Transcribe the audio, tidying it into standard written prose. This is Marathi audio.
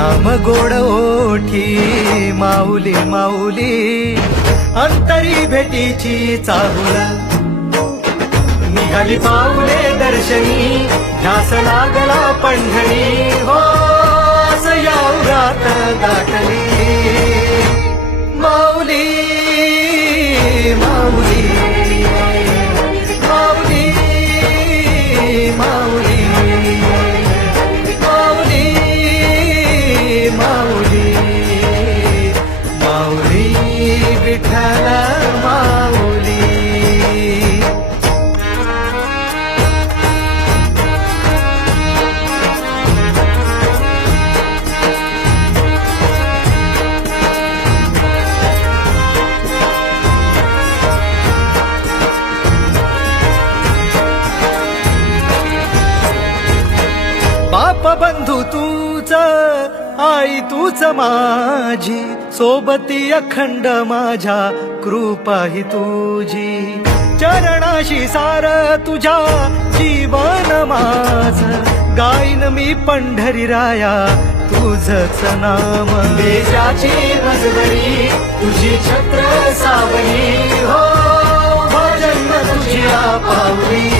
नाम गोड ओठी माऊली माऊली अंतरी भेटीची चाहुल निघाली पाऊले दर्शनी ध्यास लागला पंढरी हो यात दाटली माऊली माऊली माऊली माऊली माऊली माऊली माऊली विठ्ठल माऊली बाप बंधू तूच आई तूच माझी सोबती अखंड माझ्या कृपा ही तुझी चरणाशी सार तुझ्या जीवन माझ गाईन मी पंढरी राया तुझच नाम देशाची मजबरी तुझी छत्र सावली हो भजन तुझी पावली